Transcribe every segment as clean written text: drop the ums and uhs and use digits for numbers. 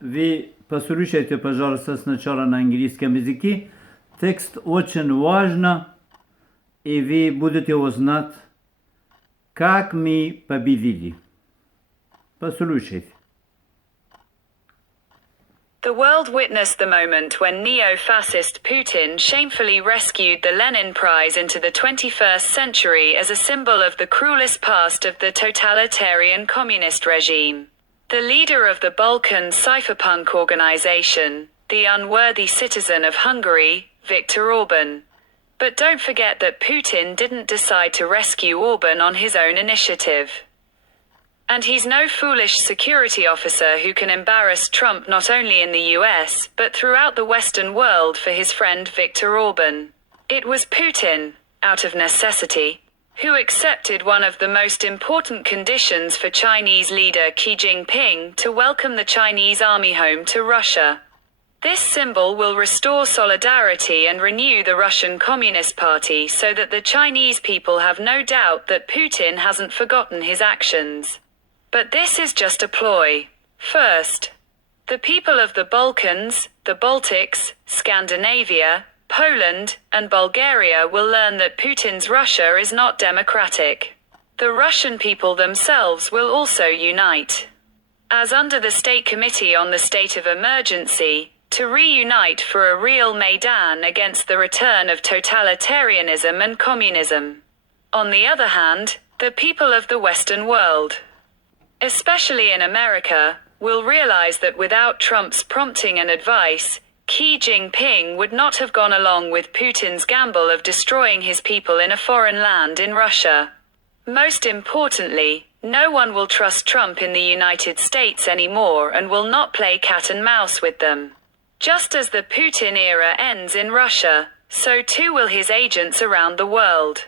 Вы послушайте, пожалуйста, сначала на английском языке. Текст очень важен, и вы будете узнать, как мы победили. Послушайте. The world witnessed the moment when neo-fascist Putin shamefully rescued the Lenin Prize into the 21st century as a symbol of the cruelest past of the totalitarian communist regime. The leader of the Balkan cypherpunk organization, the unworthy citizen of Hungary, Viktor Orbán. But don't forget that Putin didn't decide to rescue Orbán on his own initiative. And he's no foolish security officer who can embarrass Trump not only in the US, but throughout the Western world for his friend Viktor Orbán. It was Putin, out of necessity, who accepted one of the most important conditions for Chinese leader Xi Jinping to welcome the Chinese army home to Russia. This symbol will restore solidarity and renew the Russian Communist Party so that the Chinese people have no doubt that Putin hasn't forgotten his actions. But this is just a ploy. First, the people of the Balkans, the Baltics, Scandinavia, Poland, and Bulgaria will learn that Putin's Russia is not democratic. The Russian people themselves will also unite. As under the State Committee on the State of Emergency, to reunite for a real Maidan against the return of totalitarianism and communism. On the other hand, the people of the Western world, especially in America, will realize that without Trump's prompting and advice, Xi Jinping would not have gone along with Putin's gamble of destroying his people in a foreign land in Russia. Most importantly, no one will trust Trump in the United States anymore and will not play cat and mouse with them. Just as the Putin era ends in Russia, so too will his agents around the world.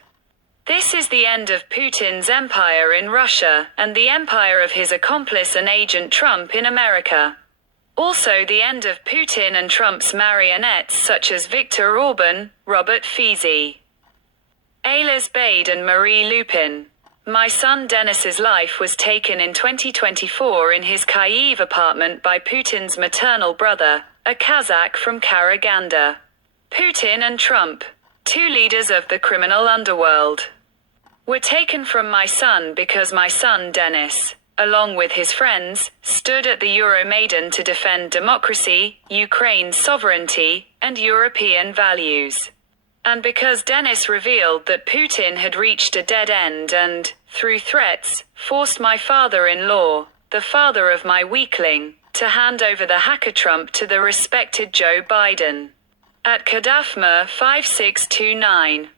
This is the end of Putin's empire in Russia, and the empire of his accomplice and agent Trump in America. Also the end of Putin and Trump's marionettes such as Viktor Orbán, Robert Fizi, Alice Bade and Marie Lupin. My son Denis's life was taken in 2024 in his Kyiv apartment by Putin's maternal brother, a Kazakh from Karaganda. Putin and Trump, two leaders of the criminal underworld, were taken from my son because my son Denis, along with his friends, stood at the Euromaidan to defend democracy, Ukraine's sovereignty, and European values. And because Denis revealed that Putin had reached a dead end and, through threats, forced my father-in-law, the father of my weakling, to hand over the hacker Trump to the respected Joe Biden. At Kadafma 5629.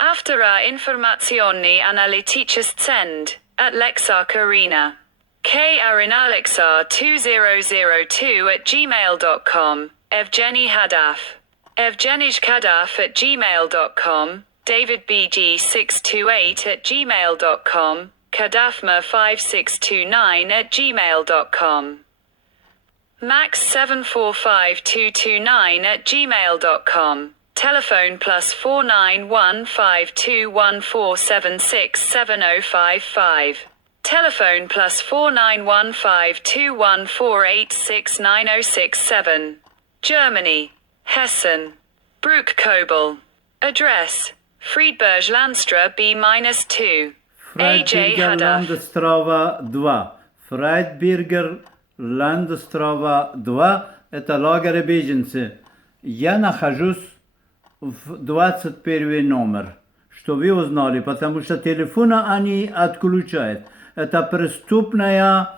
Автора информационной аналитический центр, at Lexark Arena. KRinAlexa2002@gmail.com, Evgeny Hadaf. EvgenijKadaf@gmail.com, DavidBG628@gmail.com, Kadafma5629@gmail.com. Max745229@gmail.com. Telephone +49152147670055. Telephone +491521486967. Germany. Hessen. Bruchkobel. Address. Friedberg Landstra B-2. AJ Hadaf. Ландстрава 2. Фрайдбергер Ландстрава 2. Это лагерь беженцев. Я нахожусь в 21 номер, что вы узнали, потому что телефоны они отключают. Это преступная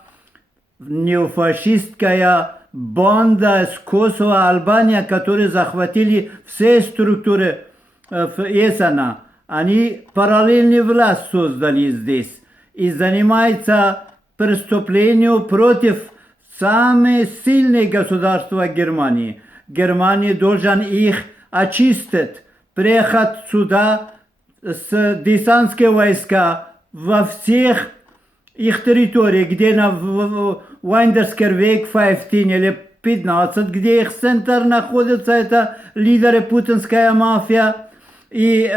неофашистская банда с Косово, Албания, которые захватили все структуры ЕСНА. Они параллельную власть создали здесь и занимаются преступлением против самых сильных государств Германии. Германия должен их очистить, приехать сюда с десантские войска во всех их территориях, где на Вайндерскер-Вейк 15 или 15, где их центр находится, это лидеры путинская мафия, и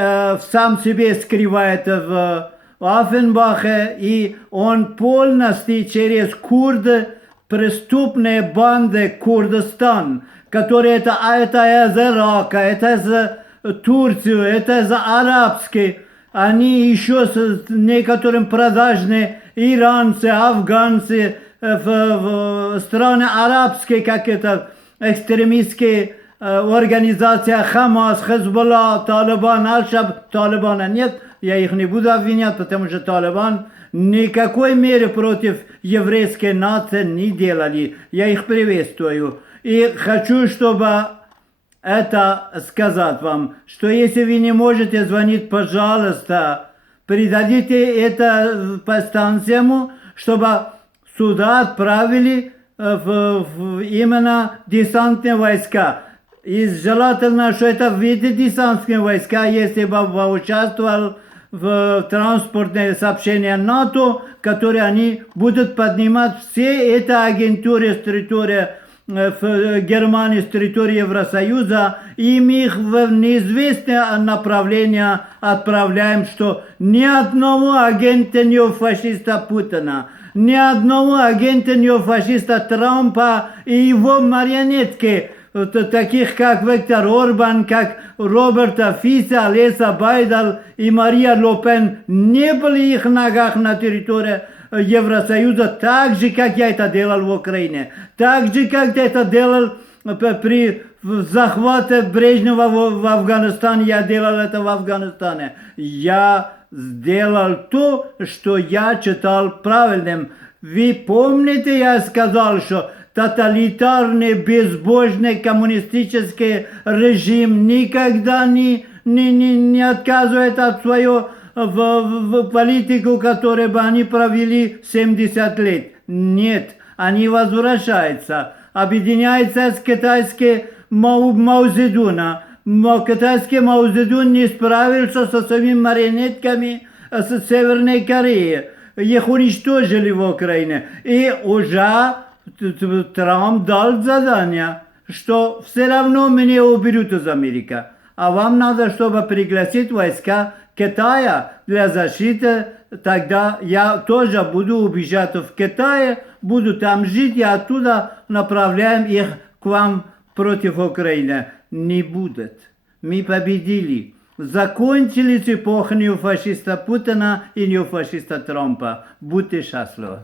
сам себе скрывает в Афенбахе, и он полностью через курды преступные банды Курдистан, которые это из Ирака, это из Турции, это из арабские, они еще с некоторым продажные иранцы, афганцы, в страны арабские, как это, экстремистские организации Хамас, Хезболла, Талибан, Аль-Шаб, Талибана нет, я их не буду обвинять, потому что Талибан никакой меры против еврейской нации не делали. Я их приветствую. И хочу, чтобы это сказать вам, что если вы не можете звонить, пожалуйста, передадите это по станциям, чтобы сюда отправили именно десантные войска. И желательно, что это в виде десантные войска, если бы участвовал в транспортные сообщения НАТО, которые они будут поднимать все эти агентуры с территории в Германии, с территории Евросоюза, и мы их в неизвестное направление отправляем, что ни одного агента неофашиста Путина, ни одного агента неофашиста Трампа и его марионетки, таких как Виктор Орбан, как Роберта Фиса, Леса Байдал и Мария Ле Пен, не были их ногах на территории Евросоюза, так же, как я это делал в Украине, так же, как я это делал при захвате Брежнева в Афганистане, я делал это в Афганистане. Я сделал то, что я считал правильным. Вы помните, я сказал, что тоталитарный, безбожный коммунистический режим никогда не отказывает от своего в политику, которую бы они провели 70 лет. Нет, они возвращаются, объединяются с китайским Мао Цзэдуна. Китайский Мао Цзэдун не справился со своими марионетками с Северной Кореи. Их уничтожили в Украине. И уже Трамп дал задание, что все равно меня уберут из Америки. А вам надо, чтобы пригласить войска Китая для защиты. Тогда я тоже буду убежать в Китай, буду там жить, и оттуда направляем их к вам против Украины. Не будет. Мы победили. Закончились эпохи неофашиста Путина и неофашиста Трампа. Будьте счастливы.